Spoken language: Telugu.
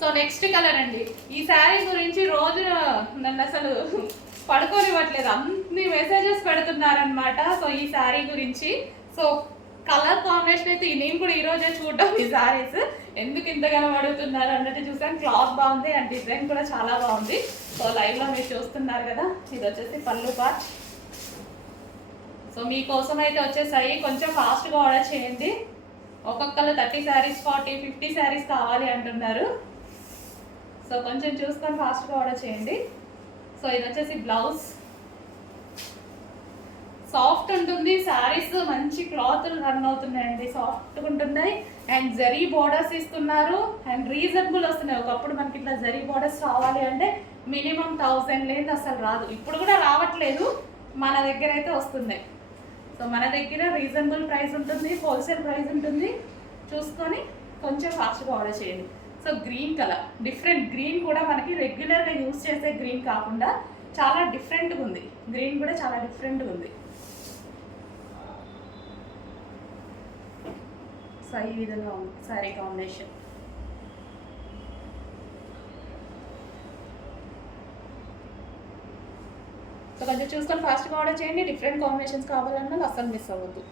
సో నెక్స్ట్ కలర్ అండి. ఈ శారీ గురించి రోజు నన్ను అసలు పడుకోనివ్వట్లేదు. అన్ని మెసేజెస్ పెడుతున్నారనమాట సో ఈ శారీ గురించి. సో కలర్ కాంబినేషన్ అయితే నేను కూడా ఈ రోజే చూడడం ఈ శారీస్. ఎందుకు ఇంతగానో అడుగుతున్నారు అన్నట్టు చూసాను క్లాత్ బాగుంది అండ్ డిజైన్ కూడా చాలా బాగుంది. సో లైవ్లో మీరు చూస్తున్నారు కదా. ఇది వచ్చేసి పళ్ళు పార్ట్. సో మీకోసం అయితే వచ్చేసాయి. కొంచెం ఫాస్ట్గా ఆర్డర్ చేయండి. ఒక్కొక్కరు thirty saris forty fifty saris కావాలి అంటున్నారు. సో కొంచెం చూసుకొని ఫాస్ట్గా ఆర్డర్ చేయండి. సో ఇది వచ్చేసి బ్లౌజ్ సాఫ్ట్ ఉంటుంది శారీస్ మంచి క్లాత్ రన్ అవుతున్నాయండి. సాఫ్ట్గా ఉంటున్నాయి. అండ్ జరీ బోర్డర్స్ ఇస్తున్నారు. అండ్ రీజనబుల్ వస్తున్నాయి. ఒకప్పుడు మనకి ఇట్లా జరీ బోర్డర్స్ రావాలి అంటే మినిమం థౌసండ్ లేదు అసలు రాదు. ఇప్పుడు కూడా రావట్లేదు. మన దగ్గర అయితే వస్తున్నాయి. సో మన దగ్గర రీజనబుల్ ప్రైస్ ఉంటుంది హోల్సేల్ ప్రైస్ ఉంటుంది. చూసుకొని కొంచెం ఫాస్ట్గా ఆర్డర్ చేయండి. So green colour different green కూడా మనకి రెగ్యులర్గా యూస్ చేసే గ్రీన్ కాకుండా చాలా డిఫరెంట్గా ఉంది. గ్రీన్ కూడా చాలా డిఫరెంట్గా ఉంది. సో ఈ విధంగా ఉంది సారీ కాంబినేషన్ సో కొంచెం చూసుకొని ఫాస్ట్గా ఆర్డర్ చేయండి. డిఫరెంట్ కాంబినేషన్స్ కావాలన్నా అస్సలు మిస్ అవ్వద్దు.